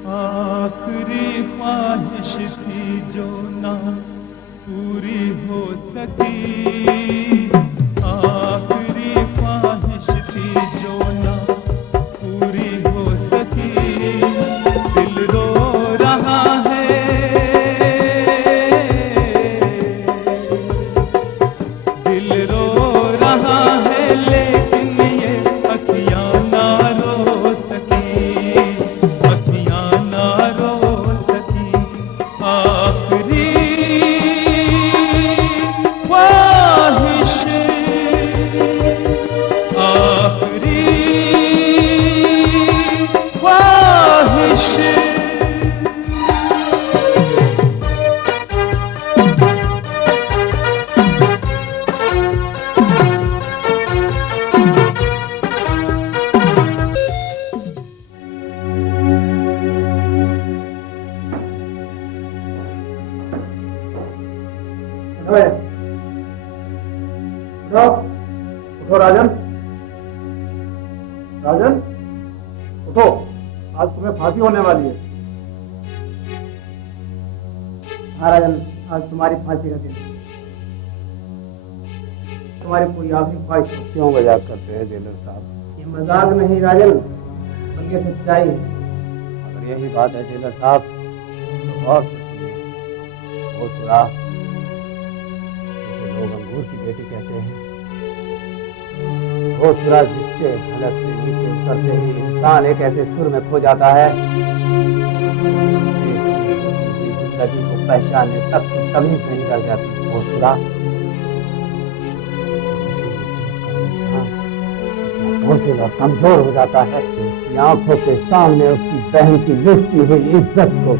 आखिरी ख्वाहिश थी जो ना पूरी हो सकी, आखिरी ख्वाहिश थी जो ना पूरी हो सकी। दिल रो रहा है, दिल रो रहा है, लेकिन ये अखियां ना रो सकी, अखियां ना रो सकी। आखिरी ख्वाहिश, आखिरी ख्वाहिश। उठो उठो राजन, राजन उठो, आज तुम्हें फांसी होने वाली है। हाँ राजन, आज तुम्हारी फांसी का दिन, तुम्हारी पूरी आखिरी ख्वाहिश हो। क्यों मजाक करते हैं जेलर साहब? ये मजाक नहीं राजन, बल्कि सच्चाई है। अगर यही बात है जेलर साहब तो और सोचिए। वो सुरा जिसे लोग अंगूर की बेटी कहते हैं, वो सुरा जिसके हलक से नीचे उतरते ही इंसान एक ऐसे सुर में खो जाता है, जिंदगी को पहचानने तक की तमीज नहीं कर जाती। वो सुरा बोझिल और कमजोर हो जाता है, उसकी आंखों के सामने उसकी बहन की लुटती हुई इज्जत को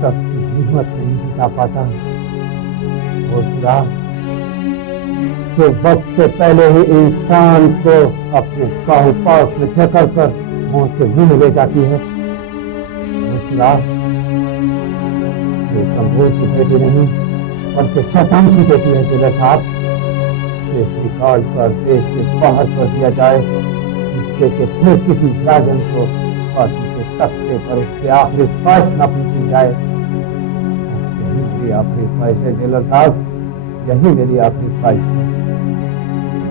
सबकी हिम्मत नहीं जुटा पाता। वो सुरा जो वक्त से पहले ही इंसान को अपने काहू पास में झकड़ कर मौत के मुंह में ले जाती है। वो सुरा एक अंगूर की बेटी नहीं बल्कि शैतान की बेटी है जेलर साहब। देश निकाल कर देश से बाहर कर दिया जाए, जिससे कि फिर किसी राजन को फांसी के तख्ते पर उसके आखिरी ख्वाहिश न पूछी जाए। यही मेरी आखिरी ख्वाहिश है जेलर साहब, यही मेरी आखिरी ख्वाहिश है।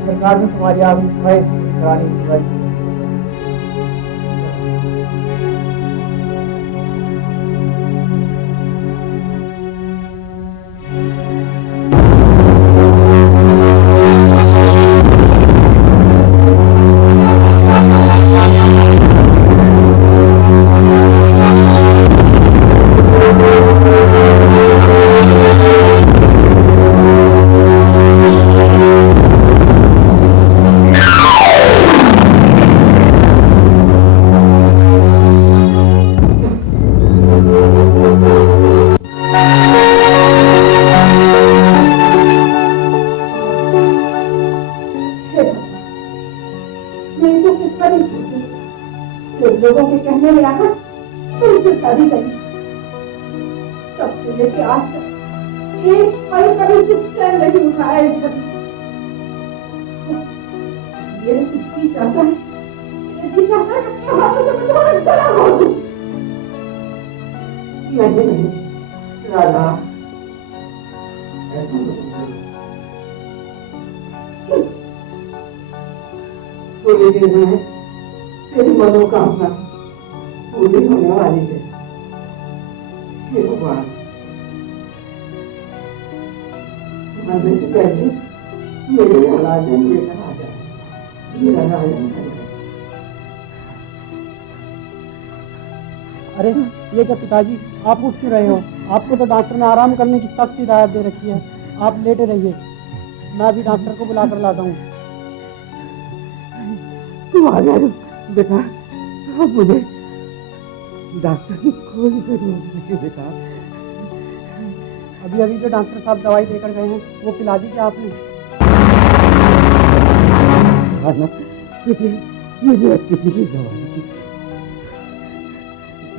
सरकार ने तुम्हारी आखिरी ख्वाहिश पूरी कराने की वजह लोगों के कहने में आकर तुमसे शादी करी, तब से लेके आज तक एक पल कभी चुपचाप नहीं उठाया इस घर। ये किसी चाहता है, यदि चाहता है अपने हाथों से मैं तुम्हारा गला घोट दूं। नहीं नहीं राधा, ऐसा नहीं। थोड़ी देर में तेरी मनोकामना पूरी होने वाली है। हे भगवान, मरने से पहले मेरे राजन बेटा आ जाए, मेरा राजन है। अरे ये क्या पिताजी, आप उठ क्यों रहे हो? आपको तो डॉक्टर ने आराम करने की सख्त हिदायत दे रखी है, आप लेटे रहिए, मैं अभी डॉक्टर को बुला कर लाता हूँ। तुम आ जाओ बेटा, अब मुझे डॉक्टर की कोई जरूरत नहीं बेटा। अभी अभी जो डॉक्टर साहब दवाई देकर गए हैं वो पिला दी क्या आपने? मुझे किसी की दवाई की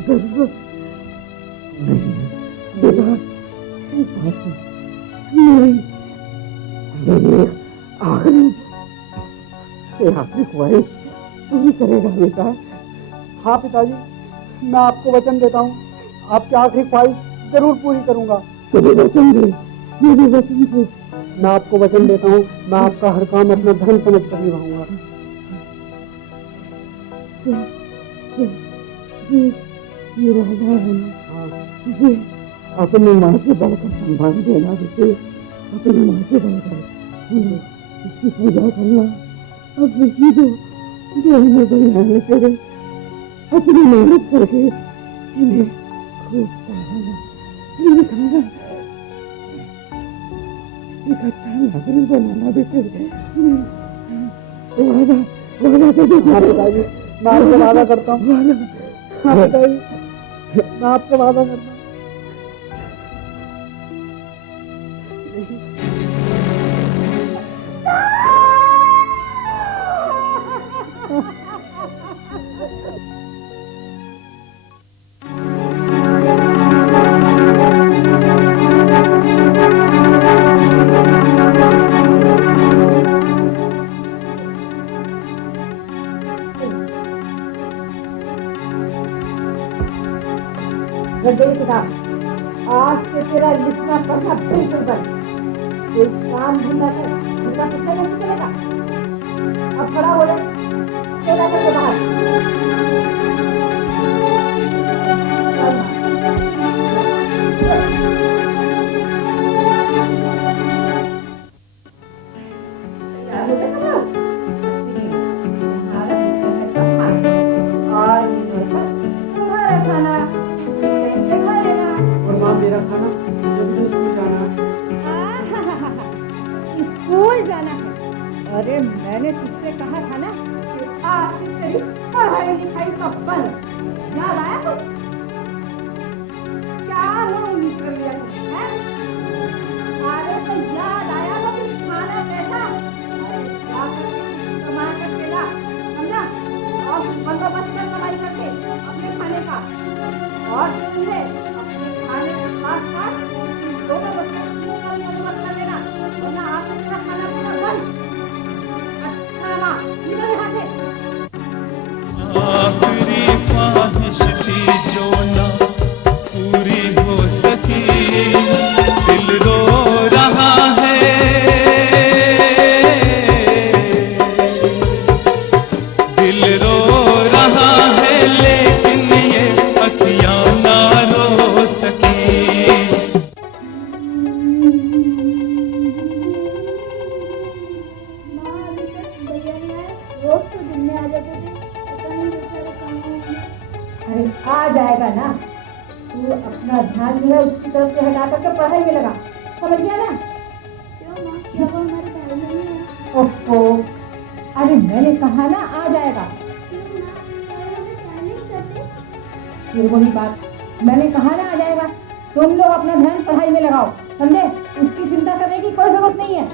जरूरत नहीं बेटा। मेरी आखिरी ख्वाहिश पूरी करेगा बेटा। हाँ पिताजी, मैं आपको वचन देता हूँ, आपकी आखिरी ख्वाहिश जरूर पूरी करूँगा। कभी वचन दे, मुझे वचन दे। मैं आपको वचन देता हूँ, मैं आपका हर काम अपना धर्म समझ कर निभाऊंगा। ये राजा है ना, अपनी माँ से बढ़कर सम्मान देना, जिसे अपनी माँ से बढ़कर इसकी पूजा करना, अपनी चीजों जो हमें बनाने करे, अपनी मेहनत करके इन्हें खूब पढ़ाना, इन्हें खाना, एक अच्छा नागरिक बनाना बेटे। वादा वादा कर दो पिताजी, मैं आपसे वादा करता हूँ। हाँ पिताजी, मैं आपसे वादा करता हूँ। देखना, आज से तेरा लिखना पढ़ना बिल्कुल बंद। एक काम धंधा कर, धंधा कितने नहीं चलेगा। अब खड़ा हो जाए, चला करके बाहर। मेरा खाना जल्दी स्कूल जाना है। स्कूल जाना है? अरे मैंने तुझसे कहा था ना कि आज से तेरी पढ़ाई लिखाई का बंद। याद आया कुछ? क्या लोग निकल लिया है? अरे तो याद आया वो कि खाना कैसा? अरे क्या कमा करके ला, समझा? और बंदोबस्त कर कमाई करके अपने खाने का। और सुन खाने के साथ साथ दोनों बच्चों का बंदोबस्त कर देना, वरना आप मेरा खाना पीना बंद। अच्छा माँ, निकल यहाँ से। आखिरी ख्वाहिश थी जो ना पूरी हो सकी, दिल रो रहा है, दिल रो रहा है, लेकिन ये अखियाँ ना रो सकी। अरे आ जाएगा ना, तू अपना ध्यान जो है उसकी तरफ से हटा करके पढ़ाई में लगा, समझ गया ना? क्यों वो हमारे भाई नहीं है? ओहो, अरे मैंने कहा ना आ जाएगा। फिर वही बात, मैंने कहा ना आ जाएगा। तुम लोग अपना ध्यान पढ़ाई में लगाओ, समझे? उसकी चिंता करने की कोई जरूरत नहीं है।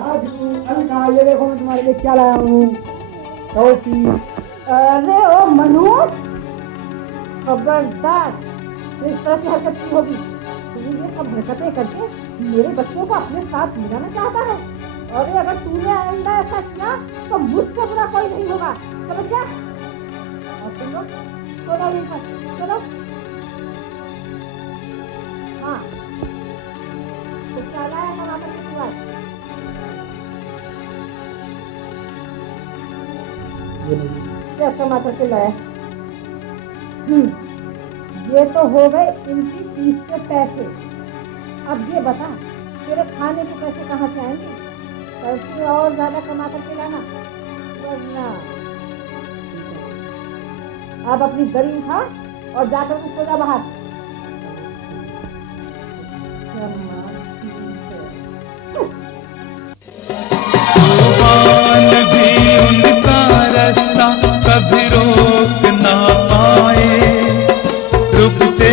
राजू, अलका, ये देखो मैं तुम्हारे लिए क्या लाया हूँ। टॉफी। अरे ओ मनु, खबरदार इस तरह की हरकत की होगी। तू ये सब हरकतें करके मेरे बच्चों को अपने साथ मिलाना चाहता है। अरे अगर तूने आइंदा ऐसा किया तो मुझसे बुरा कोई नहीं होगा, समझ गया? और तुम लोग चलो यहीं पर, चलो। हाँ, तो क्या लाया टमाटर के सिवाय? क्या टमाटर के लाया? ये तो हो गए इनकी फीस के पैसे। अब ये बता, तेरे खाने के पैसे कहाँ से आएंगे? पैसे और ज्यादा कमा करके लाना, वरना अब अपनी गरी उठा और जाकर कुछ सो जा बाहर। तूफान भी उनका रास्ता कभी रोक ना पाए, रुकते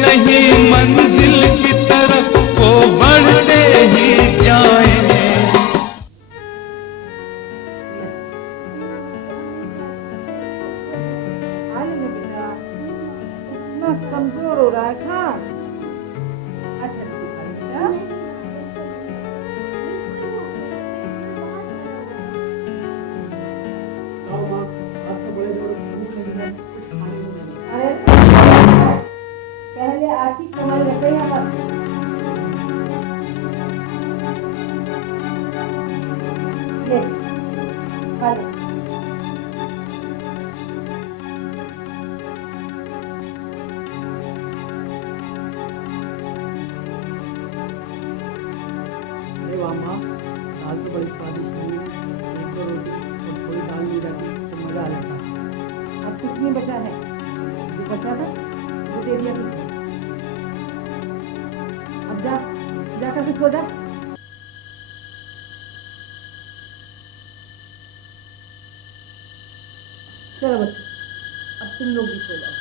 नहीं मंजिल की तरफ, वो बढ़ते ही जाए। इतना कमजोर हो रहा है खान। अच्छा ठीक है बेटा। आओ माँ, आपको बड़े जोर भूख लगी है, कुछ खाने चाची तुम्हारे रखे हैं बस। ले खा ले। अरे वाह माँ, दाल तो बड़ी स्वादिष्ट बनी है। एक दो रोटी और थोड़ी दाल मिल जाती तो मजा आ जाता। अब कुछ नहीं बचा है, जो बचा था वो दे दिया तुमने। अब जा जाकर सो जा। चलो बच्चों, अब तुम लोग भी सो जाओ।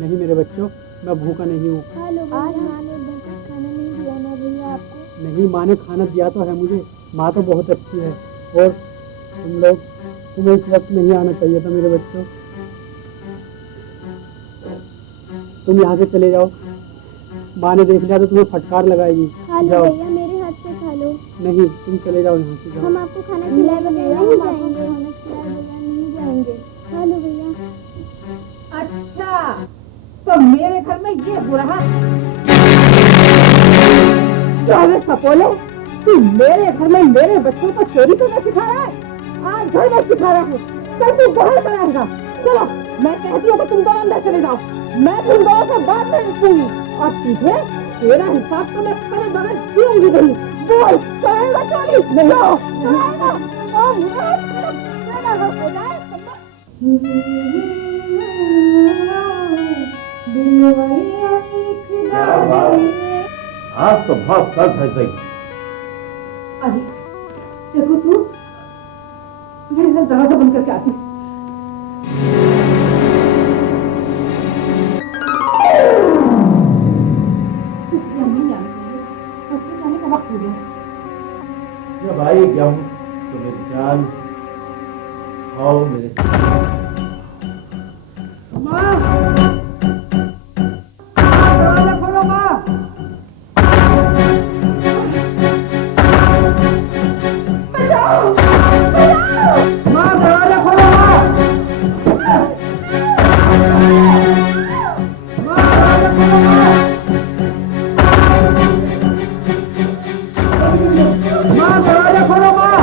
नहीं मेरे बच्चों, मैं भूखा नहीं हूँ। हेलो भैया, माँ ने घर तक खाना नहीं दिया ना भैया आपको? नहीं, माँ ने खाना दिया तो है मुझे। माँ तो बहुत अच्छी है। और तुम लोग, तुम्हें इस वक्त नहीं आना चाहिए था मेरे बच्चों। तुम यहाँ से चले जाओ, माँ ने देख लिया तो तुम्हें फटकार लगाएगी। खा लो जाओ। भैया, मेरे हाथ से खा लो। नहीं, तुम चले जाओ यहाँ से, जाओ। हम आपको खाना खिलाए बगैर नहीं जाएंगे। खाना खिलाए बगैर नहीं जाएंगे। खा लो भैया। अच्छा, तो मेरे घर में ये हो रहा। चौबे सपोले, तू मेरे घर में मेरे बच्चों को चोरी तो नहीं सिखा रहा है। आज घर में सिखा रहा है, कल तू बाहर कराएगा। चलो, मैं कहती हूँ कि तुम दोनों अंदर चले जाओ। मैं तुम दोनों से बात नहीं रखूंगी। और तुझे तेरा हिसाब तो मैं करे बगैर जीऊंगी नहीं। बोल, करेगा चोरी? नहीं करेगा। और मेरा घर हो जाए आज तो बहुत कल फंस गई। अरे देखो तू, मेरे घर दरवाजा बंद करके आती। इसलिए नहीं जाने चाहिए, उसके जाने का वक्त हो गया। जब आई गया हूँ तो मेरी जान आओ मेरे माँ, दरवाजा खोलो माँ। बचाओ, बचाओ। माँ, दरवाजा खोलो माँ। माँ, दरवाजा खोलो माँ। माँ, दरवाजा खोलो माँ।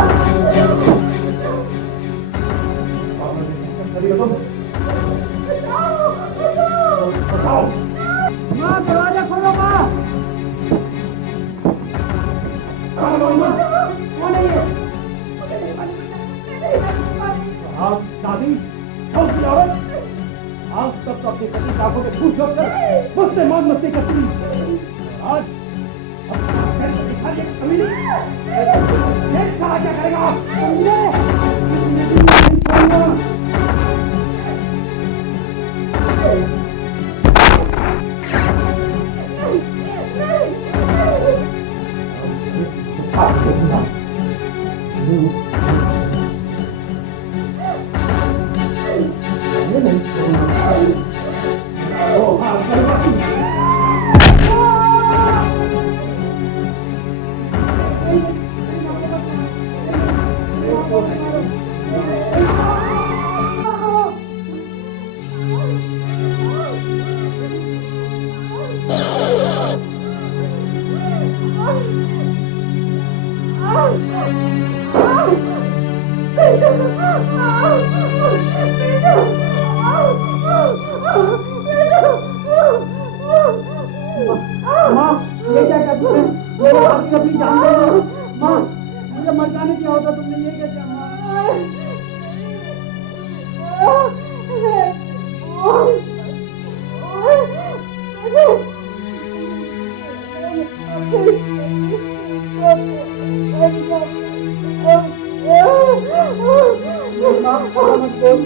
माँ, दरवाजा खोलो माँ। कौन है ये? आप शादी कौन सी औरत? आज तक तो अपने पति आंखों में घूस कर मुझसे मौज मस्ती करती। आज क्या करेगा? वो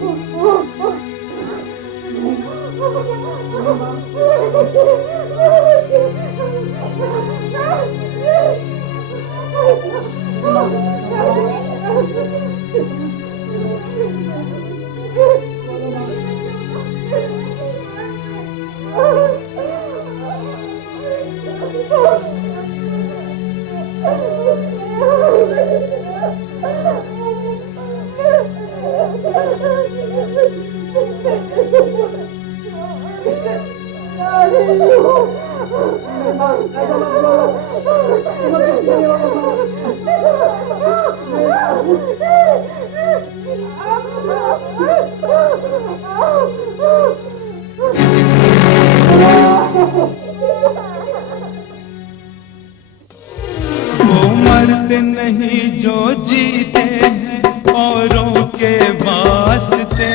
मरते नहीं जो जीते हैं औरों के वास्ते,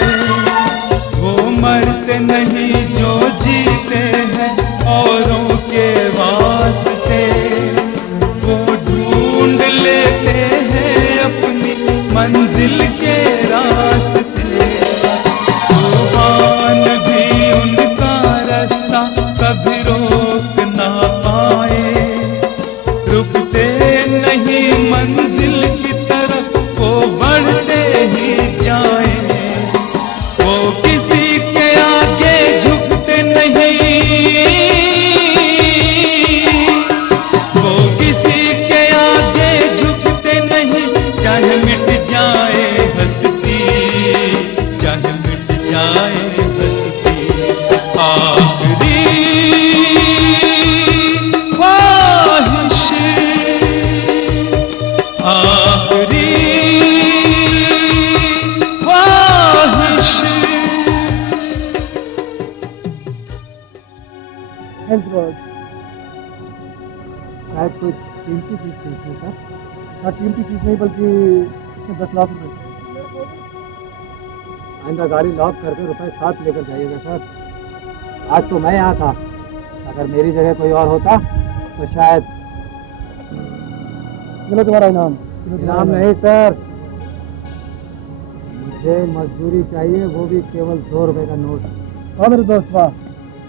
वो मरते नहीं जो जीते हैं औरों के वास्ते, वो ढूंढ लेते हैं अपनी मंजिल के रास्ते, तूफान भी उनका रास्ता कभी रोक ना पाए, रुकते नहीं मंजिल की तरफ वो बढ़ते ही जाए, वो किसी के आगे झुकते नहीं, वो किसी के आगे झुकते नहीं, चाहे मिट जाए हस्ती, चाहे मिट जाए हस्ती, आखिरी ख्वाहिश, आखिरी ख्वाहिश। Thanks God. शायद कोई कीमती चीज थी सर। हाँ, कीमती चीज नहीं बल्कि इसमें 10 लाख रुपए। आइंदा गाड़ी लॉक करके रुपए साथ लेकर जाइएगा सर। आज तो मैं यहाँ था, अगर मेरी जगह कोई और होता तो शायद। चलो तुम्हारा इनाम। इनाम नहीं सर, मुझे मजदूरी चाहिए, वो भी केवल 2 रुपए का नोट। हाँ मेरे दोस्त, वाह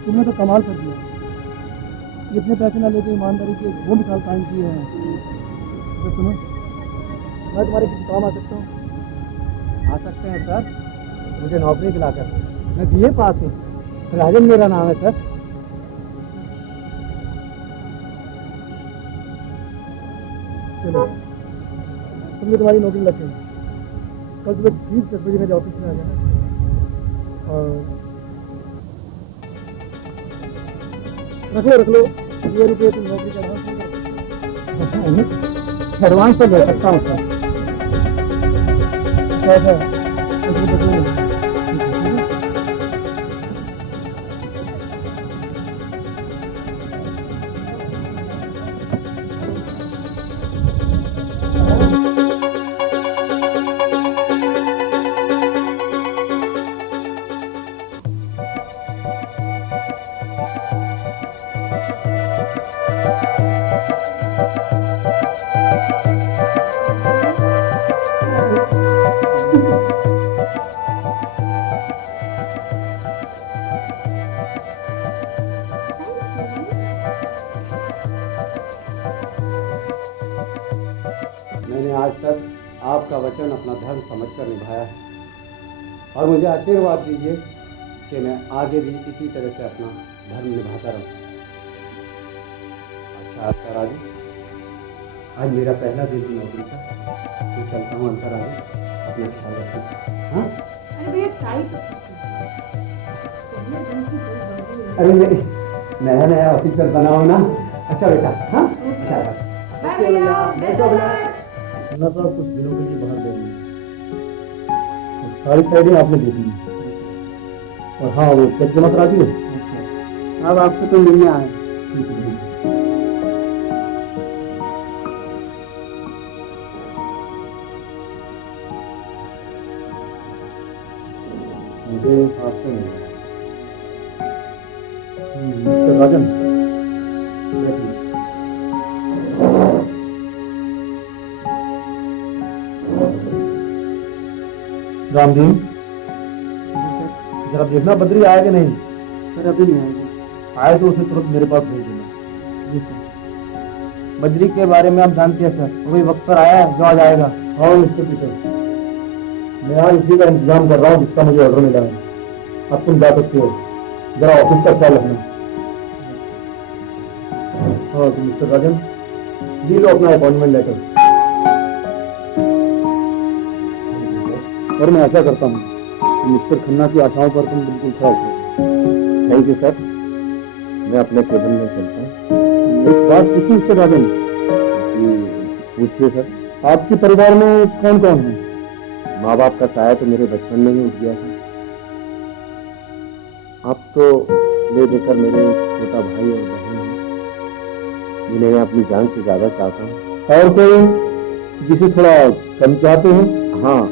तुमने तो कमाल कर दिया। इतने पैसे ना लेके ईमानदारी के वो मिसाल कायम किए हैं। तो सुनो, मैं तुम्हारे किसी काम आ सकता हूँ? आ सकते हैं सर, मुझे नौकरी दिलाकर। मैं BA पास हूँ, राजन मेरा नाम है सर। चलो तुमने तुम्हारी नौकरी लग गई। कल सुबह ठीक 10 बजे मेरे ऑफिस में आ जाना और रख लो ये रुपये तुम नौकरी का एडवांस तो ले सकता हूँ सर। मैंने आज तक आपका वचन अपना धर्म समझकर निभाया है और मुझे आशीर्वाद दीजिए कि मैं आगे भी इसी तरह से अपना धर्म निभाता रहूं। अच्छा आपका राजू, आज मेरा पहला दिन की नौकरी था, तो चलता हूँ अंतर आगे, अपना ख्याल रखना। हाँ अरे भैया टाई तो पहले दिन की कोई बंदी नहीं। अरे नया नया ऑफिसर बना हो ना। अच्छा बेटा, हाँ अच्छा बाय भैया, बैठो भैया। ना साहब कुछ दिनों के लिए बाहर गए हैं। सारी फाइलें आपने दे दी और हाँ वो चेक जमा करा दिए। अब आपसे तो मिलने आए। मुझे आपसे मिला मिस्टर राजन, बैठिए। रामदीन, जरा देखना बद्री आया कि नहीं। सर अभी नहीं आएंगे। आए तो उसे तुरंत मेरे पास भेज देना। जी सर। बद्री के बारे में आप जानते हैं सर, वही वक्त पर आया है जो आज आएगा। हाँ मिस्टर पीटर, मैं आज इसी का इंतजाम कर रहा हूँ जिसका मुझे ऑर्डर मिला है। अब तुम जा सकते हो, जरा ऑफिस का ख्याल रखना। हाँ तो मिस्टर राजन, ली लो अपना अपॉइंटमेंट लेटर। और मैं ऐसा करता हूँ कि मिस्टर खन्ना की आशाओं पर तुम बिल्कुल खरा उतरो। थैंक यू सर, मैं अपने केबिन में चलता हूँ। एक बात पूछूं मिस्टर राजन? पूछिए सर। आपके परिवार में कौन कौन है? माँ बाप का साया तो मेरे बचपन में ही उठ गया था। अब तो ले देकर मेरे छोटा भाई और बहन है, जिन्हें मैं अपनी जान से ज्यादा चाहता हूँ। और कोई जिसे थोड़ा कम चाहते हो? हाँ,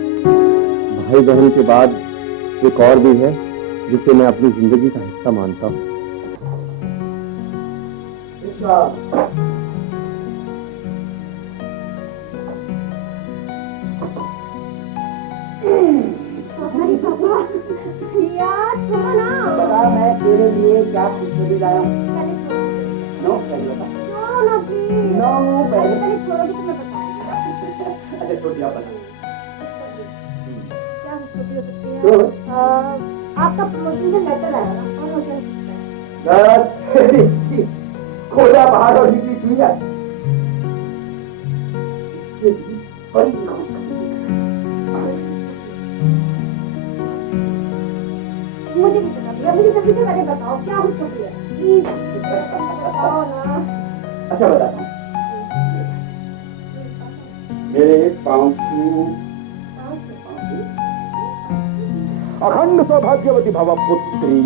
भाई बहन के बाद एक और भी है जिसे मैं अपनी जिंदगी का हिस्सा मानता हूँ। अरे पापा, यार सुनो ना। बता मैं तेरे लिए क्या खुशखबरी लाया हूँ। नो पहले बता। छोड़ो ना प्लीज। नो पहले। पहले छोड़ोगे तो मैं बताऊंगी। अच्छा छोड़ दिया बता। क्या खुशखबरी हो सकती है? आपका प्रमोशन का लेटर आया ना, प्रमोशन। खोजा पहाड़ और निकली चुनिया। बड़ी मुझे नहीं पता भैया, मुझे जल्दी से पहले बताओ क्या खुशखबरी है, प्लीज बताओ ना। अच्छा बताता हूँ। मेरे पांचू अखंड सौभाग्यवती भव पुत्री।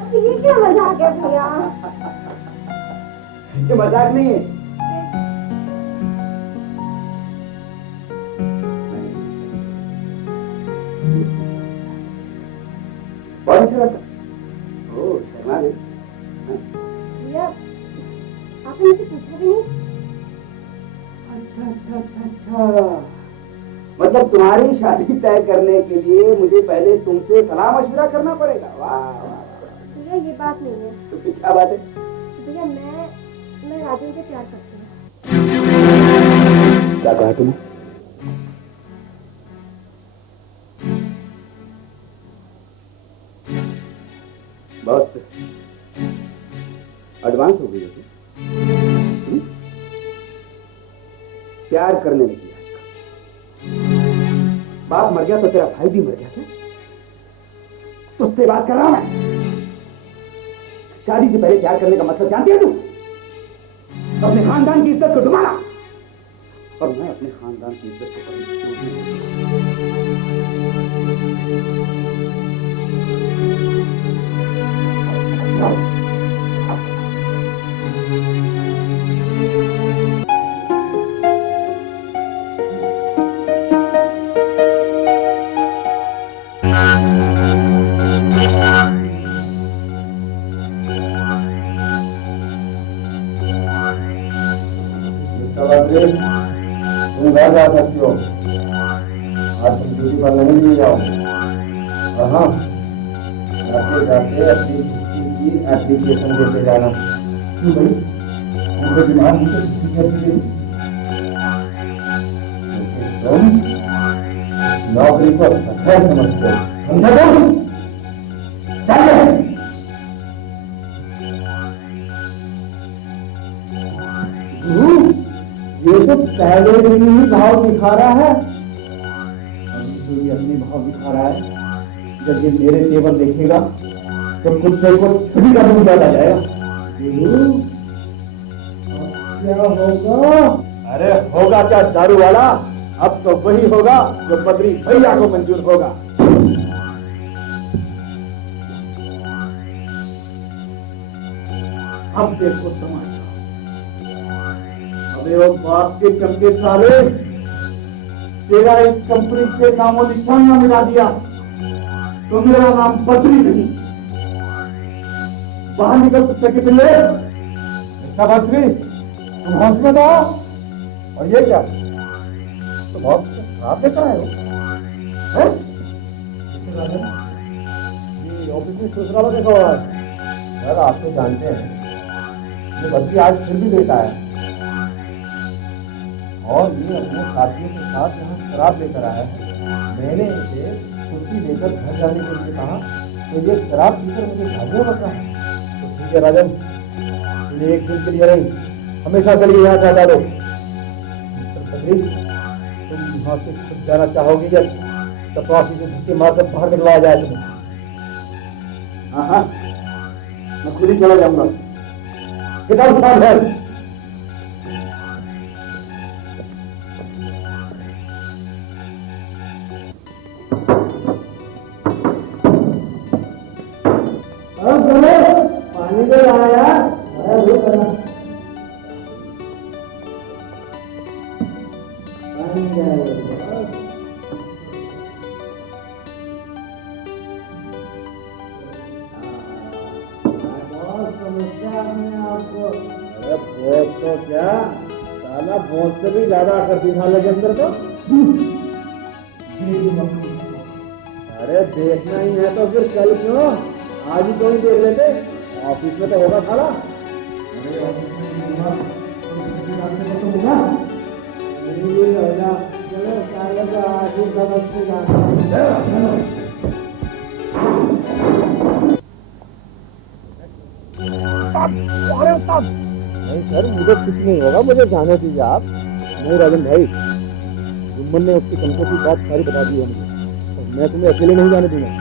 अब ये क्या मजाक है भैया? ये मजाक नहीं है। बहुत अच्छा लगता। ओह शर्मा गई। भैया आपने मुझसे पूछा भी नहीं। अच्छा अच्छा अच्छा अच्छा, मतलब तुम्हारी शादी तय करने के लिए मुझे पहले तुमसे सलाह मशविरा करना पड़ेगा। वाह वाह। भैया ये बात नहीं है। तो फिर क्या बात है? भैया मैं राजन से प्यार करती हूँ। क्या कहा तुमने? बहुत एडवांस हो गई है। प्यार करने लगी। बाप मर गया तो तेरा भाई भी मर गया क्या? तुझसे बात कर रहा हूं मैं। शादी से पहले प्यार करने का मतलब जानती है तू? अपने खानदान की इज्जत को डुबाना। और मैं अपने खानदान की इज्जत को कभी छूने तुम घर जा सकती हो। आज तुम ड्यूटी पर नहीं भी जाओ। और हाँ, जाते जाते अपनी छुट्टी की एप्लीकेशन देते जाना। क्यों भाई, मुझे दिमाग में तुम नौकरी को अच्छा समझते हो, समझा तुम? चलिए। ये तो पहले दिन ही भाव दिखा रहा है। अभी तो ये अपनी भाव दिखा रहा है। जब ये मेरे टेबल देखेगा तो खुद से को छुट्टी का मुंह ज्यादा जाएगा। क्या होगा? अरे होगा क्या दारू वाला? अब तो वही होगा जो बद्री भैया को मंजूर होगा। अब देखो समाज। अबे वो बाप के चमके साले, तेरा इस कंपनी से नामो निशान न मिला दिया तो मेरा नाम बद्री नहीं। बाहर निकल कुत्ते के पिल्ले। अच्छा बद्री, तुम होश में तो आओ। और ये क्या, तुम बहुत खराब लेकर आए हो? ऑफिस में सोच रहा देखा हुआ सर, आप तो जानते हैं ये बच्ची आज फिर भी लेता है और ये अपने साथियों के साथ यहाँ शराब लेकर आया है। मैंने इसे छुट्टी लेकर घर जाने के लिए कहा तो ये शराब पीकर मुझे भागने लगा। तो ठीक है राजन, ये एक दिन के लिए नहीं, हमेशा के लिए यहाँ से हटा दो। मिस्टर बद्री, तुम यहाँ से खुद जाना चाहोगे या चपरासी से धक्के मारकर बाहर निकलवाया जाए तुम्हें? हाँ हाँ, मैं खुद ही चला जाऊंगा। कितना दुकान है? पानी दे रहा यार। बहुत तो क्या साला, बहुत से भी ज्यादा आकर्षित हाल के अंदर तो। अरे देखना ही है तो फिर कल क्यों, आज ही कोई देख लेते, ऑफिस में तो होगा साला। चलो साले को आज ही समझते नहीं सर, मुझे कुछ नहीं होगा, मुझे जाने दीजिए आप। नहीं राजन भाई, जुम्मन ने उसकी कंपनी की बात सारी बता दी है मुझे, और मैं तुम्हें अकेले नहीं जाने दूंगा।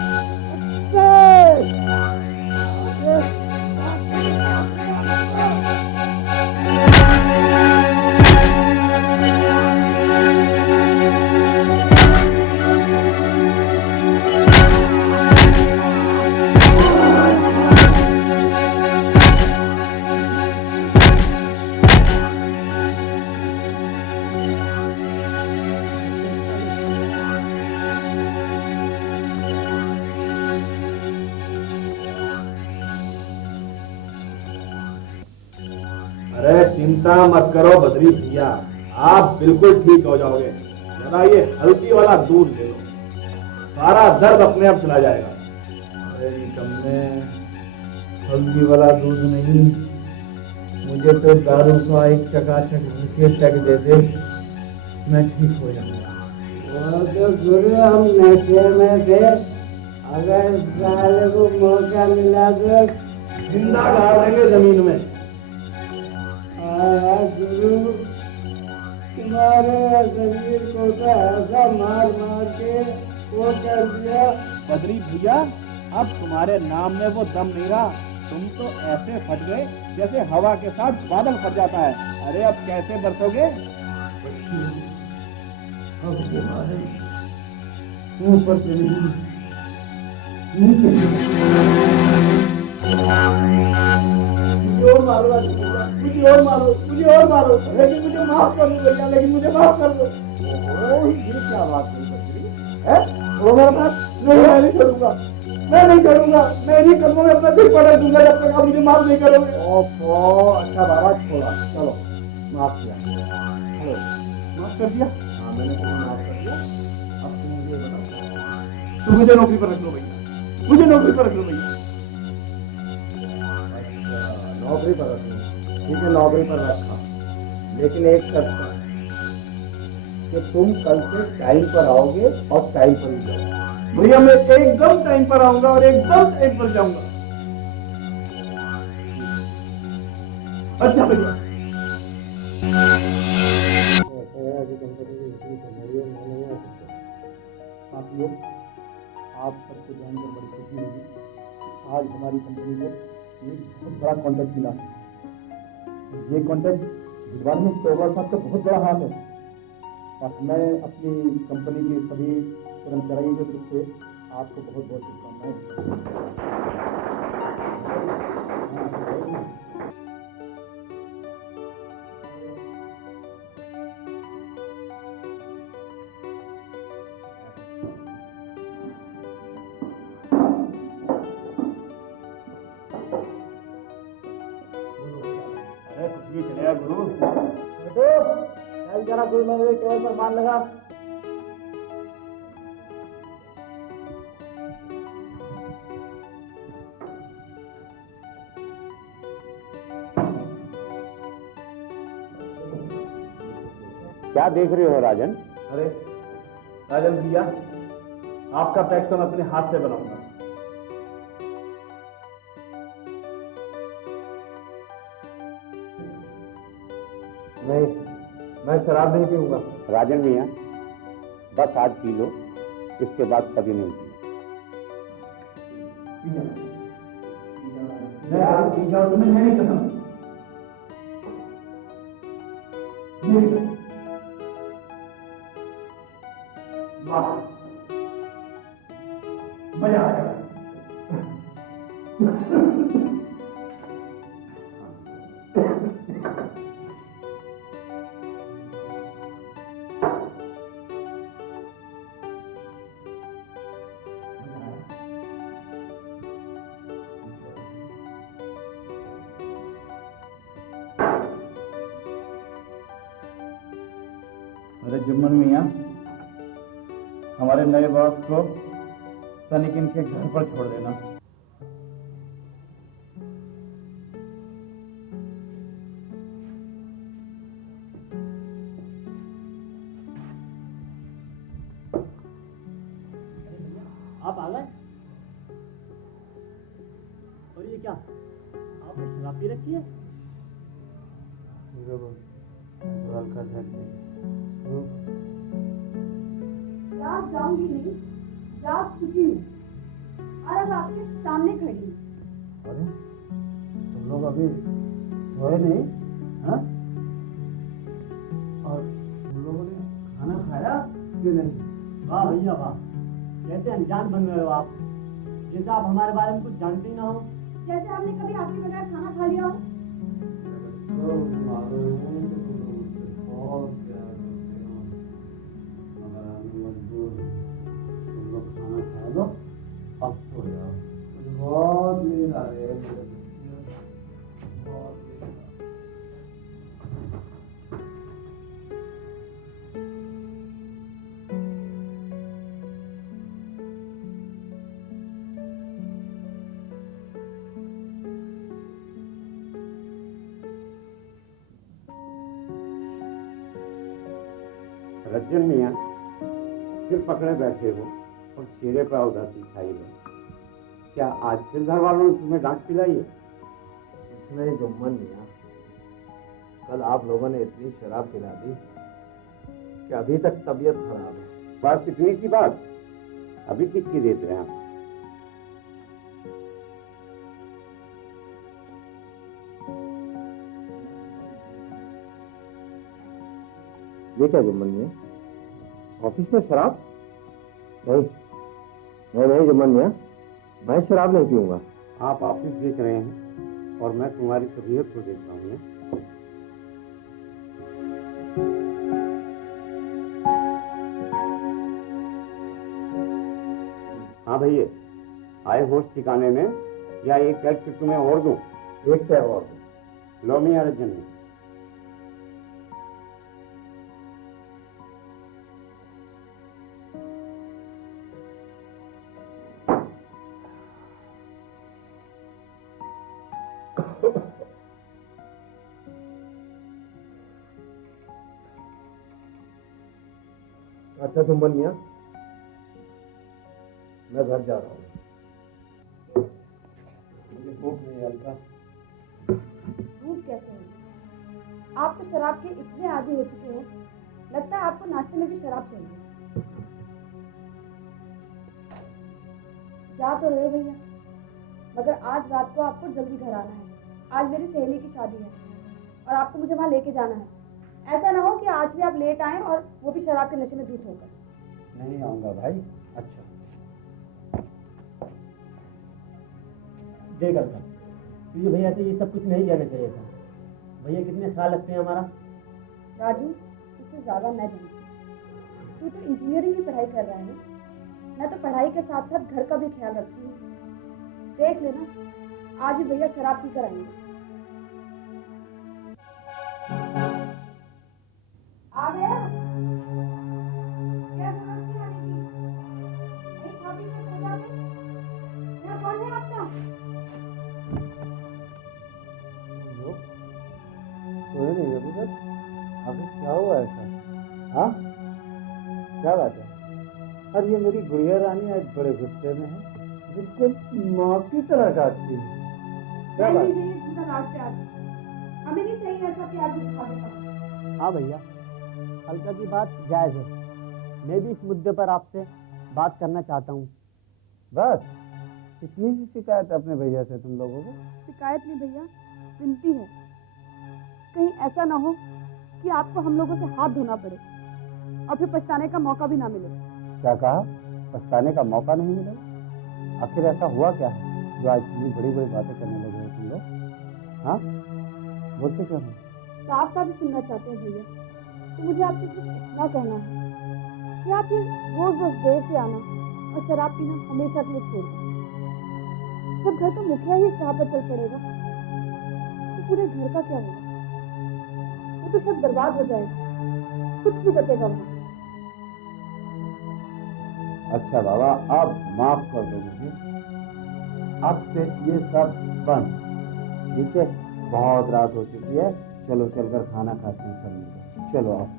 अरे चिंता मत करो बद्री भैया, आप बिल्कुल ठीक हो जाओगे। जरा ये हल्दी वाला दूध ले लो, सारा दर्द अपने आप चला जाएगा। अरे निकम्मे, हल्दी वाला दूध नहीं, मुझे तो दारू का एक चकाचक टक दे दे, मैं ठीक हो जाऊंगा। वो तो गुरु हम नशे में थे, अगर साले को मौका मिला तो जिंदा गाड़ देंगे जमीन में। गुरु, तुम्हारे शरीर को तो ऐसा मार मार के वो कर दिया। बद्री भैया, अब तुम्हारे नाम में वो दम नहीं रहा, तुम तो ऐसे फट गए जैसे हवा के साथ बादल फट जाता है। अरे अब कैसे बरसोगे? अब के बारे ऊपर चली मुझे और मारो, मुझे और मारो, मुझे और मारो, लेकिन मुझे माफ कर दो भैया, लेकिन मुझे माफ कर दो। ये क्या बात है? वो मेरे पास नहीं, मैं नहीं करूंगा, मैं नहीं करूंगा, मैं नहीं करूंगा, मैं अपना सिर पटक दूंगा जब तक आप मुझे माफ नहीं करोगे। अच्छा बाबा छोड़ा, चलो माफ किया। चलो माफ कर दिया? हाँ मैंने तुम्हें माफ कर दिया। अब तुम मुझे बताओ, तो मुझे नौकरी पर रख लो भैया, मुझे नौकरी पर रख लो भैया। नौकरी पर रखो, ठीक है नौकरी पर रखा, लेकिन एक शर्त पर कि तुम कल से टाइम पर आओगे और टाइम पर ही जाओगे। भैया मैं एकदम टाइम पर आऊंगा और एकदम टाइम पर जाऊंगा। अच्छा भैया, आप लोग, आप सबको जानकर बड़ी खुशी होगी, आज हमारी कंपनी को एक बहुत बड़ा कॉन्ट्रैक्ट मिला है। ये कॉन्ट्रैक्ट दिलवाने में चौबा साहब का बहुत बड़ा हाथ है, और मैं अपनी कंपनी के सभी कर्मचारियों की तरफ से आपको बहुत बहुत शुभकामनाएं। कुछ भी चलेगा गुरु। जरा गुरु मेरे टेबल पर मान लगा। क्या देख रहे हो राजन? अरे राजन भैया, आपका पैक तो मैं अपने हाथ से बनाऊंगा। नहीं, मैं शराब नहीं पीऊंगा। राजन मियाँ, बस आज पी लो, इसके बाद कभी नहीं पी। मैं आज पी जाऊँ तुम्हें नहीं कसम। वाह, मजा आ गया। अरे जुम्मन मियाँ, हमारे नए बॉस को तनिक इनके घर पर छोड़ देना। आप आ गए? और ये क्या, आपने शराब पी रखी है? आप जाऊंगी नहीं, जा चुकी हूँ और अब आपके सामने खड़ी हूँ। अरे तुम लोग अभी सोए नहीं? हाँ? और तुम लोगों ने खाना खाया कि नहीं? वाह भैया वाह, कैसे अनजान बन गए हो आप, जैसे आप हमारे बारे में कुछ जानते ही ना हो। जैसे हमने कभी आपके बगैर खाना खा लिया हो। तुम लोग खाना खा लो, अब सो जाओ। बहुत नींद आ रही है मेरे बच्चे, बहुत नींद आ रही है। रजन मियाँ, सिर पकड़े बैठे हो और चेहरे पर उदासी छाई है। क्या आज फिर घर वालों ने तुम्हें डांट पिलाई है? नहीं जुम्मन मियाँ, कल आप लोगों ने इतनी शराब पिला दी कि अभी तक तबीयत खराब है। बस इतनी सी बात, अभी किसकी देते हैं आप? ये क्या जुम्मन मियाँ, ऑफिस में शराब? नहीं नहीं नहीं जुम्मन मियाँ, मैं शराब नहीं पीऊंगा। आप ऑफिस देख रहे हैं और मैं तुम्हारी तबीयत को देख रहा हूँ। हाँ भैया, आए होश ठिकाने में या एक पैक फिर तुम्हें और दूं? एक पैक और दूं। लो मियाँ रजन। अच्छा जुम्मन मियाँ, मैं घर जा रहा हूँ, मुझे भूख नहीं हल्का। भूख कैसे है? आप तो शराब के इतने आदी हो चुके हैं, लगता है आपको नाश्ते में भी शराब चाहिए। जा तो रहे भैया, मगर आज रात को आपको जल्दी घर आना है। आज मेरी सहेली की शादी है और आपको मुझे वहाँ लेके जाना है। ऐसा ना हो कि आज भी आप लेट आए और वो भी शराब के नशे में धुत होकर। नहीं आऊंगा भाई। अच्छा देख करता तुझे भैया से ये सब कुछ नहीं कहना चाहिए था। भैया कितने साल लगते हैं हमारा? राजू, इससे ज्यादा मैं जानती हूँ। तू तो इंजीनियरिंग की पढ़ाई कर रहा है, मैं तो पढ़ाई के साथ साथ घर का भी ख्याल रखती हूँ। देख लेना, आज भी भैया शराब पी कर आएंगे। आ गया? क्या जरूरत थी आने की? नहीं खाती मैं सो जाती। यहाँ कौन है आपका? सोए नहीं अभी तक? अभी क्या हुआ ऐसा? और ये मेरी गुड़िया रानी आज बड़े गुस्से में है, बिल्कुल माँ की तरह डांटती है। क्या बात? नहीं, नहीं, इसका लास्ट प्यार हमें नहीं चाहिए ऐसा प्यार दिखाने का। हाँ भैया, अलका की बात जायज़ है। मैं भी इस मुद्दे पर आपसे बात करना चाहता हूँ। बस इतनी सी शिकायत अपने भैया से तुम लोगों को? शिकायत नहीं भैया, विनती है। कहीं ऐसा ना हो कि आपको हम लोगों से हाथ धोना पड़े और फिर पछताने का मौका भी ना मिले। क्या कहा? पछताने का मौका नहीं मिलेगा? आखिर ऐसा हुआ क्या है जो आज इतनी बड़ी बड़ी बातें करने लगे हो तुम लोग? हाँ, बोलते क्यों नहीं? साफ साफ सुनना चाहते हैं भैया, तो मुझे आपसे सिर्फ इतना कहना है कि आप ये रोज रोज देर से आना और शराब पीना हमेशा के लिए छोड़ दें। जब घर का मुखिया ही चाह पर चल पड़ेगा तो पूरे घर का क्या होगा? वो तो सब बर्बाद हो जाएगा, कुछ नहीं बचेगा वहाँ। अच्छा बाबा, आप माफ कर दो मुझे, अब से ये सब बंद, ठीक है? बहुत रात हो चुकी है, चलो चलकर खाना खाते हैं सब मिलकर। चलो आप।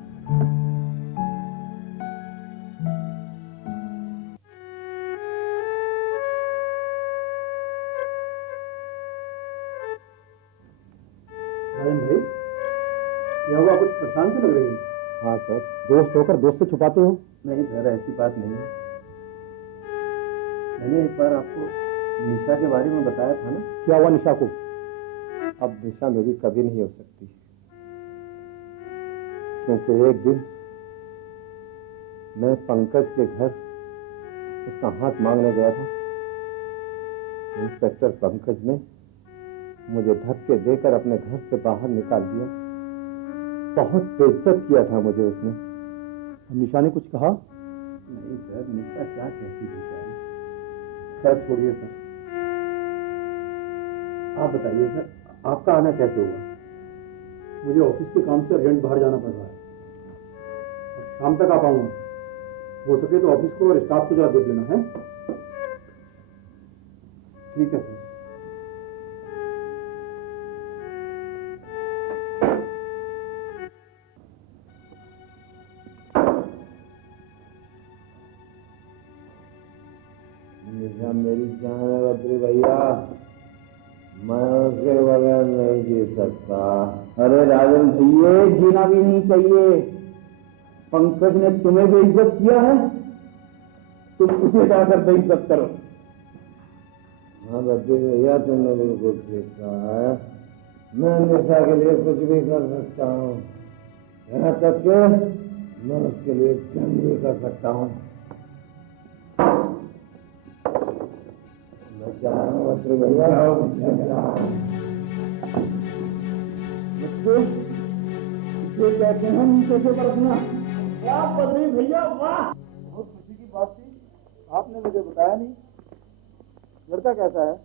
राजन भाई, क्या हुआ? कुछ परेशान से लग रही है। हाँ सर। दोस्त होकर दोस्त से छुपाते हो? नहीं सर, ऐसी बात नहीं है। मैंने एक बार आपको निशा के बारे में बताया था ना। क्या हुआ निशा को? अब निशा मेरी कभी नहीं हो सकती, क्योंकि एक दिन मैं पंकज के घर उसका हाथ मांगने गया था। इंस्पेक्टर पंकज ने मुझे धक्के देकर अपने घर से बाहर निकाल दिया। बहुत बेइज्जत किया था मुझे उसने। निशा ने कुछ कहा? नहीं सर, निशा क्या कहती बेचारी। खैर छोड़िए सर, आप बताइए सर, आपका आना कैसे हुआ? मुझे ऑफिस के काम से अर्जेंट बाहर जाना पड़ रहा है और शाम तक आ पाऊंगा। हो सके तो ऑफिस को और स्टाफ को जरा देख लेना है। ठीक है सर। निशा मेरी जान है बद्री भैया, मैं उसके बगैर नहीं जी सकता। अरे राजन भैया, जीना भी नहीं चाहिए। पंकज ने तुम्हें बेइज्जत किया है, तुम उसे जाकर बेइज्जत करो। हाँ बद्री भैया, तुमने बिल्कुल ठीक कहा है। मैं निशा के लिए कुछ भी कर सकता हूँ, यहाँ तक कि मैं उसके लिए जंग भी कर सकता हूँ। मैं चाह रहा हूँ बद्री भैया, बच्चों, इसे कहते हैं नीचे से बरसना। वाह बद्री भैया वाह! बहुत खुशी की बात थी, आपने मुझे बताया नहीं। लड़का कैसा है?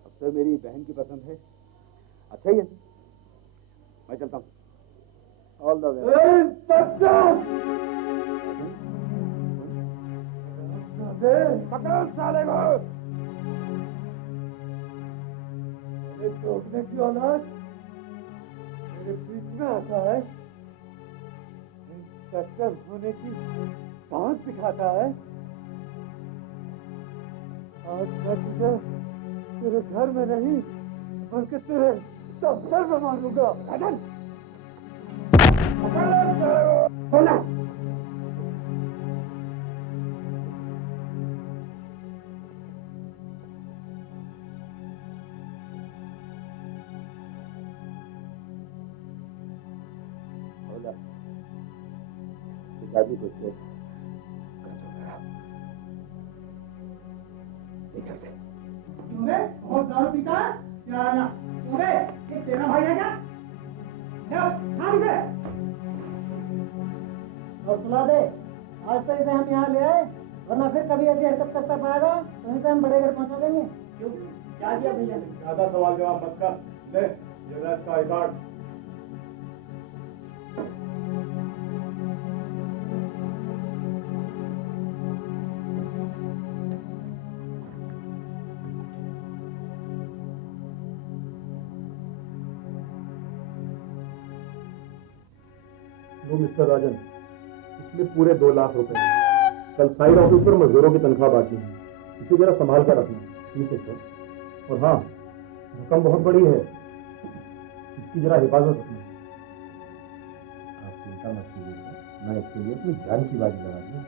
अब तो मेरी बहन की पसंद है। अच्छा ही है, मैं चलता हूँ। ऑल द पकड़ो साले को। टोकने की औलाद मेरे बीच में आता है, इंस्पेक्टर होने की पहुंच दिखाता है। आज मैं तुझे तेरे घर में नहीं बल्कि तेरे दफ्तर में मारूंगा। पिताजी को छोड़ बहुत दारू पीता है क्या? आना ये तेरा भाई है क्या? और सुना दे, आज तक इसे हम यहाँ ले आए, वरना फिर कभी ऐसी हरकत करता पाएगा तो इसे हम बड़े घर पहुँचा देंगे। क्यों? क्या किया भैया ने? ज्यादा सवाल जवाब मत कर। ले ये रैस का रिकॉर्ड। लो मिस्टर राजन, इसमें पूरे 2 लाख रुपए हैं। कल साइड ऑफिस पर मजदूरों की तनख्वाह बांटनी है, इसी जरा संभाल कर रखना। ठीक है सर। और हाँ, रकम बहुत बड़ी है, इसकी जरा हिफाजत रखना। आप चिंता मत कीजिए सर, मैं इसके लिए अपनी जान की बाजी लगा दूँ।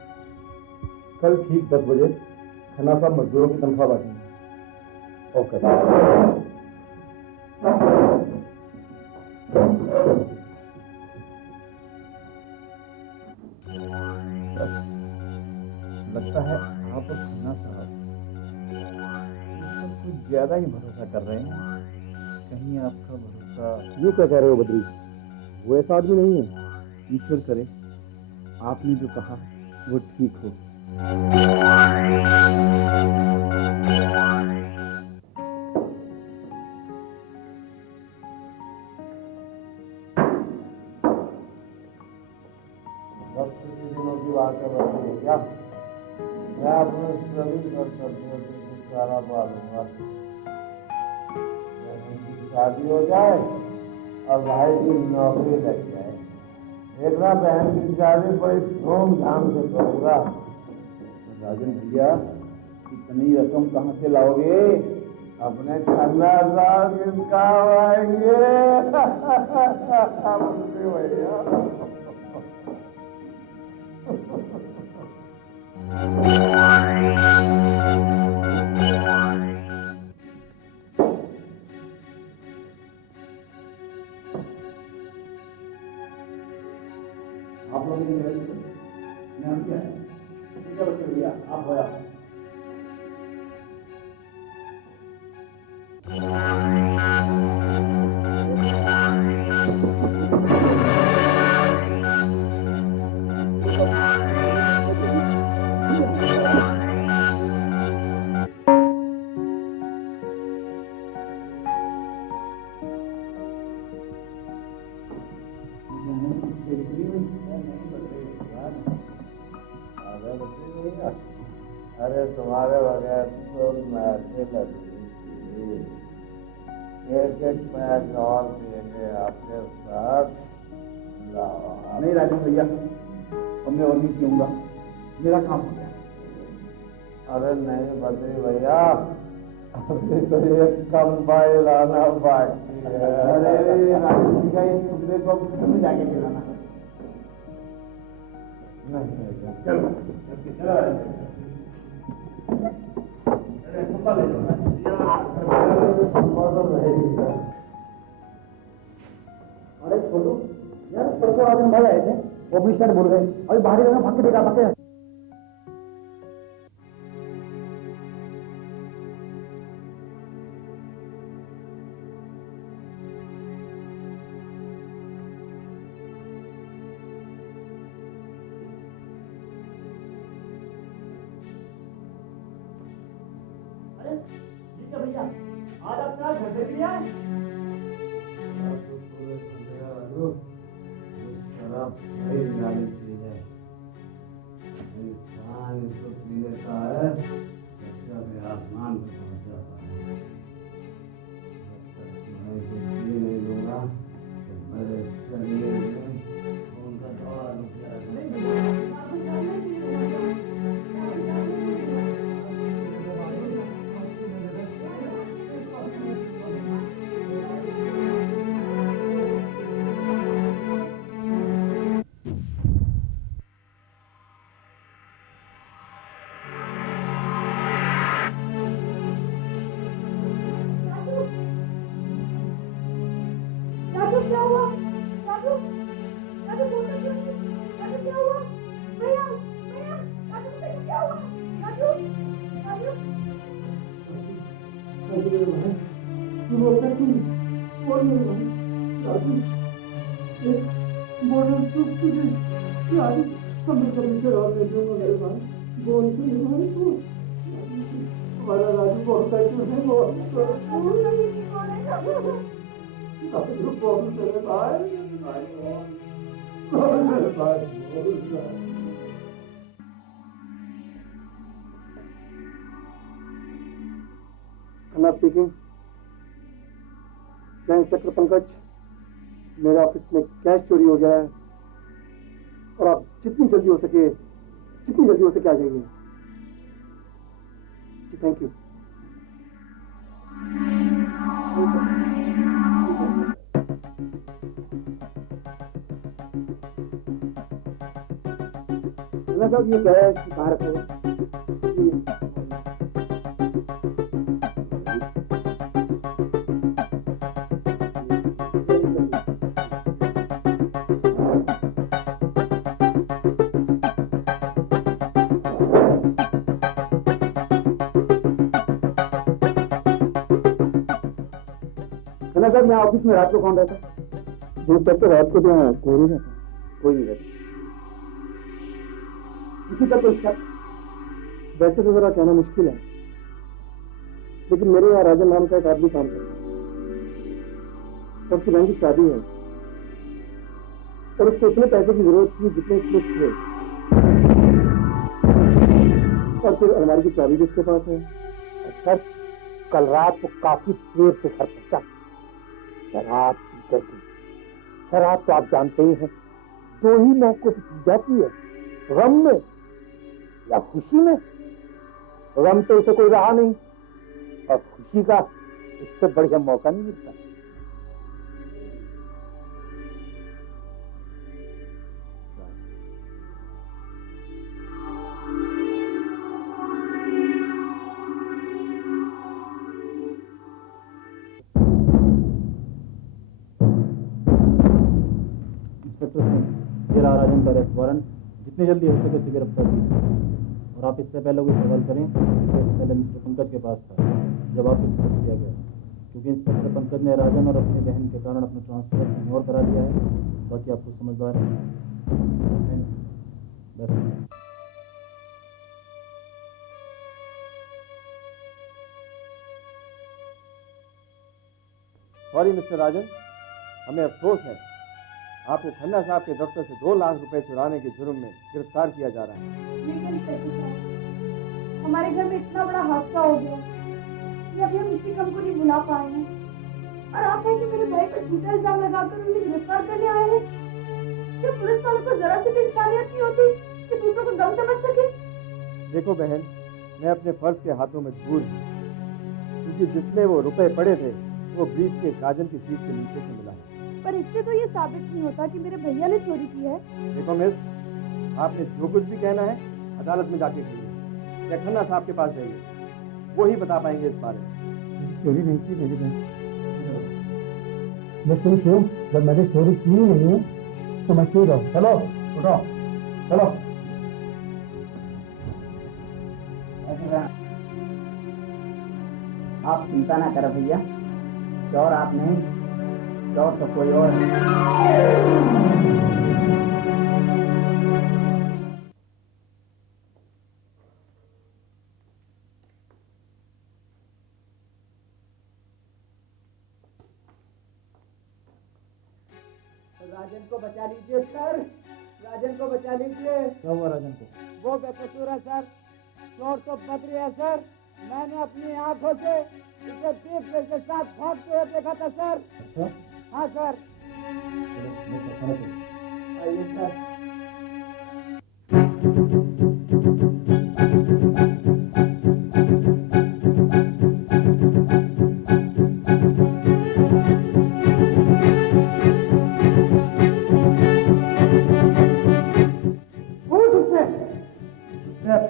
कल ठीक 10 बजे खन्ना साहब मजदूरों की तनख्वाह बांटेंगे। ओके। लगता है आप और खन्ना साहब कुछ ज्यादा ही भरोसा कर रहे हैं। कहीं आपका भरोसा। ये क्या कह रहे हो बद्री? वो ऐसा आदमी नहीं है। ईश्वर करे आपने जो कहा वो ठीक हो। दिनों की बात है भैया, मैं अपने सभी कर्तव्यों से छुटकारा पा लूंगा। शादी हो जाए और भाई की नौकरी लग जाए, देखना बहन की शादी बड़ी धूमधाम से करूंगा। राजन भैया, इतनी रकम कहाँ से लाओगे? अपने खन्ना साहब किसका आएंगे भैया। आप लोग नाम क्या है? ठीक है बच्चे भैया, आप हो जाओ। अरे तुम्हारे बगैर तो मैसे लगी, एक एक मैच और देंगे आपके साथ। नहीं राजन भैया, अब मैं और नहीं पीऊंगा, मेरा काम हो गया। अरे नहीं बद्री भैया, अभी तो एक कम पाई लाना बाकी है। अरे राजन भैया, इस मुद्दे को घर में जाके खिलाना। नहीं चलो अरे छोटू यार, परसों राजन भाई आए थे, वो अपनी शर्ट भूल गए। अभी बाहर ही भाग के देखा भाग के। भैया आज आपका घर पे भी आए। शराब नहीं मिलानी चाहिए, इंसान इसको पी लेता है, जब आसमान पे पहुंच जाता है। मैं इसे पी नहीं लूंगा तो मेरे शरीर में खून का दौरा रुक जाएगा। क्या हुआ? राजू, राजू बोलते क्यों नहीं? राजू क्या हुआ? भैया, भैया, राजू को क्या हुआ? राजू, राजू, तू बोलता क्यों? कौन मेरे भाई? राजू, एक मॉडल चुप तुझे राजू समझ कर नीचे रह गए थे मेरे भाई। बोल क्यों नहीं भाई तू? हमारा राजू बोलता क्यों नहीं? बोल नहीं बोलेगा। बोल मेरे भाई, बोल मेरे भाई, बोल। खन्ना स्पीकिंग। क्या इंस्पेक्टर पंकज, मेरे ऑफिस में कैश चोरी हो गया है और आप जितनी जल्दी हो सके जितनी जल्दी हो सके आ जाइए। जी थैंक यू। साहब ये क्या है, कहाँ रखा हुआ? साहब यहाँ ऑफिस में रात को कौन रहता है? जी तो रात को तो यहाँ कोई नहीं रहता। कोई नहीं रहता किसी का कोई शक? वैसे तो जरा कहना मुश्किल है, लेकिन मेरे यहाँ राजन नाम का एक आदमी काम करता है। सबसे बहन की शादी है और उसको इतने पैसे की जरूरत थी जितने इसमें थे, और फिर अलमारी की चाबी भी उसके पास है। अच्छा, कल रात को काफी देर से घर पहुंचा, शराब पीकर के। शराब तो आप जानते ही हैं, दो ही मौकों पर पी जाती है, गम में या खुशी में। गम तो उसे कोई रहा नहीं, और खुशी का इससे बढ़िया मौका नहीं मिलता। राजन का अरेस्ट वारंट जितनी जल्दी हो सके उसे गिरफ्तार कीजिए। और आप इससे पहले कोई सवाल करें, इससे पहले मिस्टर पंकज के पास था जब आप इसको किया गया, क्योंकि इंस्पेक्टर पंकज ने राजन और अपनी बहन के कारण अपना ट्रांसफर कहीं और करा दिया है। बाकी आपको समझदार है। सॉरी मिस्टर राजन, हमें अफसोस है, आपको खन्ना साहब के दफ्तर से 2 लाख रुपए चुराने के जुर्म में गिरफ्तार किया जा रहा है। लेकिन सेठी साहब, हमारे घर में इतना बड़ा हादसा हो गया कि अभी हम इसी गम को नहीं भुला पाए हैं, और आप हैं कि मेरे भाई पर झूठा इल्जाम लगाकर उन्हें गिरफ्तार करने आए हैं। क्या पुलिस वालों को जरा सी भी इंसानियत नहीं होती कि दूसरों को दम से बच सके? देखो बहन, मैं अपने फर्ज के हाथों में मजबूर हूँ, क्योंकि जिसमें वो रुपए पड़े थे वो ब्रीफ के राजन की सीट के नीचे से मिला है। पर इससे तो ये साबित नहीं होता कि मेरे भैया ने चोरी की है। देखो मिस, आपने जो कुछ भी कहना है अदालत में जाके कहिए या खन्ना साहब के पास जाइए, वो ही बता पाएंगे इस बारे में। चोरी नहीं की मेरी बहन, लेकिन क्यों? जब मैंने चोरी की ही नहीं है तो मैं क्यों रहूं? चलो उठो, चलो। आप चिंता ना करो भैया, चोर आप नहीं, चोर तो कोई और है। राजन को बचा लीजिए सर, राजन को बचा लीजिए। क्या हुआ राजन को? वो बेकसूर है सर, चोर तो बदरी है सर। मैंने अपनी आंखों से इसे पीपले के साथ भागते हुए देखा था सर। अच्छा, हाँ सर। आइए सर।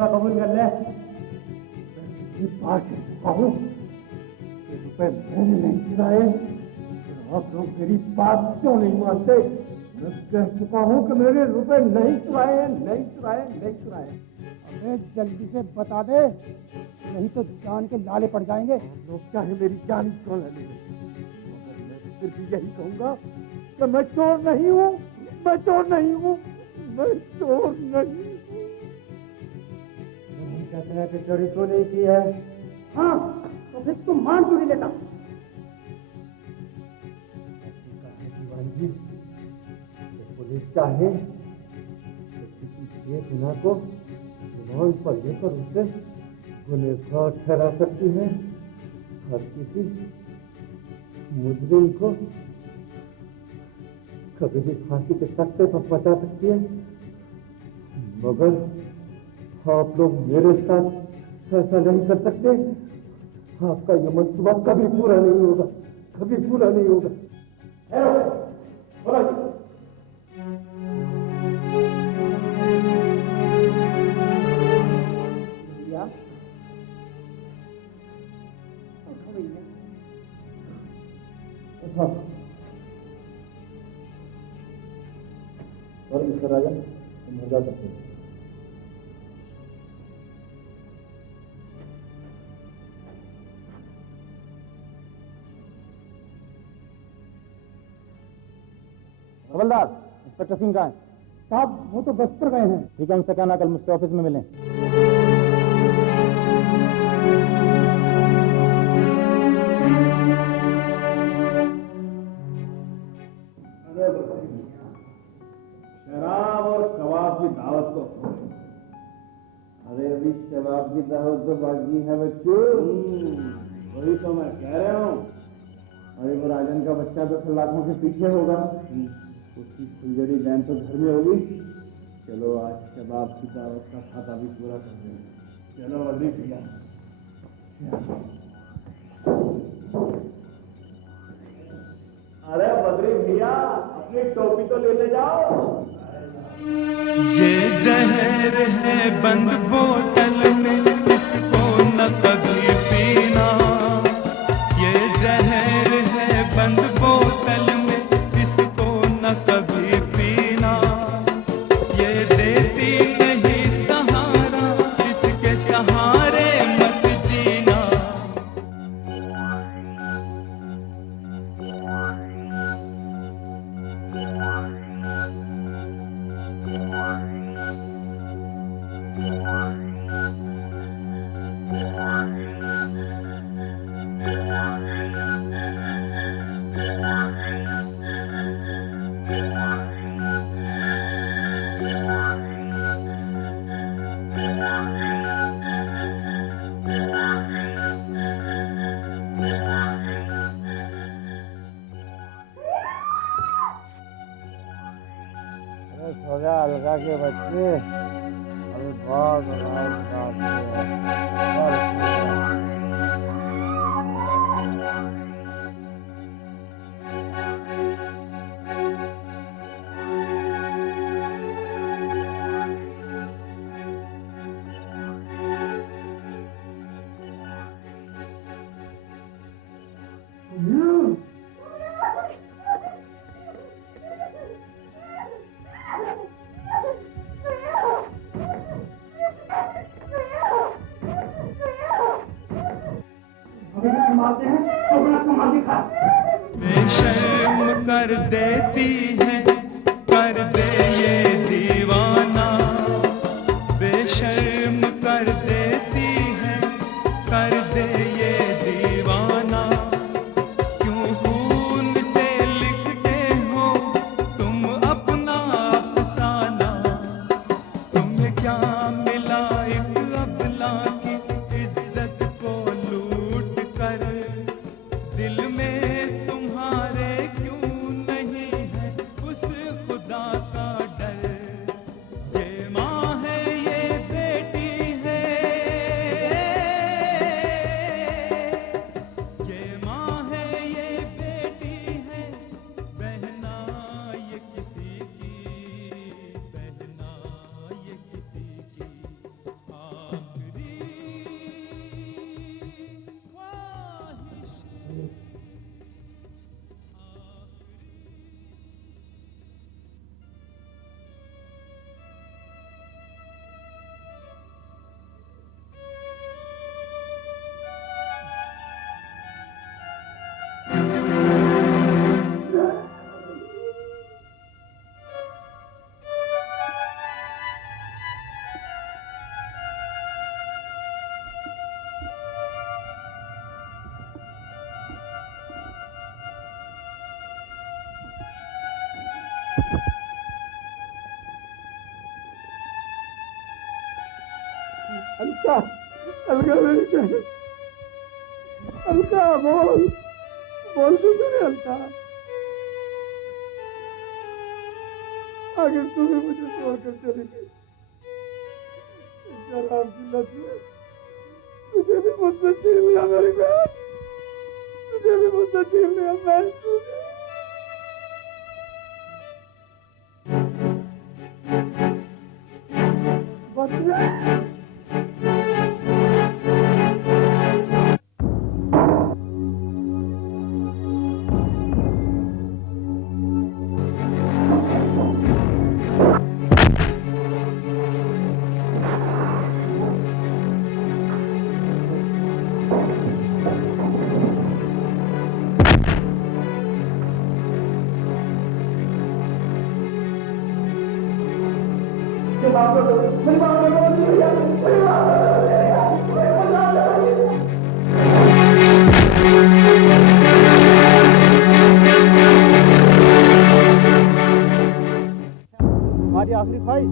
कबूल कर ले, बात कहूँ रुपए मैंने नहीं चुराए, आप लोग मेरी बात क्यों नहीं मानते? मैं कह चुका हूँ कि मेरे रुपए नहीं चुराए, नहीं चुराए, नहीं चुराए। अबे जल्दी से बता दे, नहीं तो जान के लाले पड़ जाएंगे। लोग चाहे मेरी जान क्यों न ले, मगर मैं फिर भी यही कहूँगा कि मैं चोर नहीं हूँ, मैं चोर नहीं हूँ, मैं चोर नहीं। कहते हैं कि चोरी तो नहीं की है। हाँ, तो फिर तुम मान क्यों नहीं लेता? पुलिस चाहे तो किसी एक गुनाह को रिमांड पर लेकर उसे गुनहगार ठहरा सकती है और किसी मुजरिम को कभी भी फांसी के तख्ते पर पहुंचा सकती है, मगर आप लोग मेरे साथ ऐसा नहीं कर सकते। आपका ये मंसूबा कभी पूरा नहीं होगा, कभी पूरा नहीं होगा। भैया उठो भैया। और मिस्टर राजन, तुम हो जा सकते हो। हवलदार, इंस्पेक्टर सिंह कहाँ है? साहब वो तो बस पर गए हैं। ठीक है, उनसे कहना कल मुझसे ऑफिस में मिलें। शराब और कबाब की दावत तो हो। अरे अभी शराब की दावत तो बाकी है बच्चों। वही तो मैं कह रहा हूँ। अरे वो राजन का बच्चा तो सलाखों के पीछे होगा, उसकी फुलझड़ी बहन तो घर में होगी। चलो आज शबाब की दावत का खाता भी पूरा कर देंगे। चलो अभी भैया। अरे बद्री भैया, अपनी टोपी तो लेते जाओ। ये जहर है बंद बोतल में, इसको न कभी पीना। ये जहर है बंद बोतल में, इसको न कभी पीना। ये देती नहीं सहारा, इसके सहारे मत जीना। सो जा अलगा के बच्चे, अभी बहुत आवाज आती है। बेशर्म कर देती है, कर दे ये दीवाना। बेशर्म कर देती है, कर दे ये दीवाना। क्यों खून से लिखते हो तुम अपना अफसाना। तुम्हें क्या मिला एक अबला की इज्जत को लूट कर। दिल में तुम्हारे क्यों नहीं है उस खुदा का डर। ये माँ है ये बेटी है, ये माँ है ये बेटी है। बहना ये किसी की, बहना ये किसी की आखिरी ख्वाहिश। अलका, अलका मेरी बहन, अलका बोल, बोल भी क्यों नहीं अलका? आखिर तू भी मुझे छोड़कर चली गई। शराब की लत में तुझे भी मुझसे छीन लिया मेरी बहन, तुझे भी मुझसे छीन लिया बहन तुझे। तुम्हारी आखिरी ख्वाहिश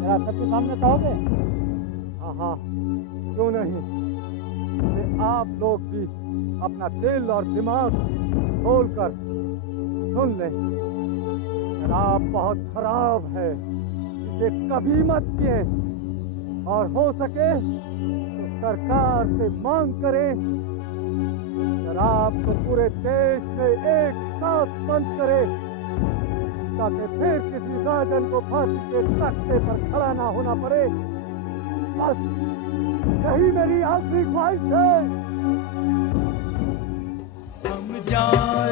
मेरा सबके सामने कहोगे? हाँ हाँ, क्यों नहीं। कि आप लोग भी अपना दिल और दिमाग खोल कर सुन लें। शराब बहुत खराब है, इसे कभी मत पिए, और हो सके तो सरकार से मांग करें शराब को पूरे देश में एक साथ बंद करे, ताकि फिर किसी राजन को फांसी के तख्ते पर खड़ा ना होना पड़े। बस यही मेरी आखिरी ख्वाहिश है। हम जा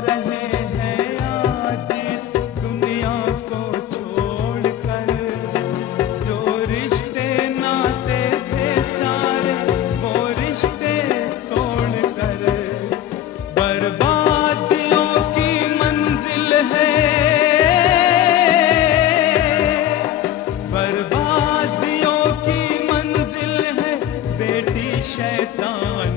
रहे हैं आज इस दुनिया को छोड़कर, जो रिश्ते नाते थे सारे वो रिश्ते तोड़कर, बर्बादियों की मंजिल है, बर्बादियों की मंजिल है बेटी शैतान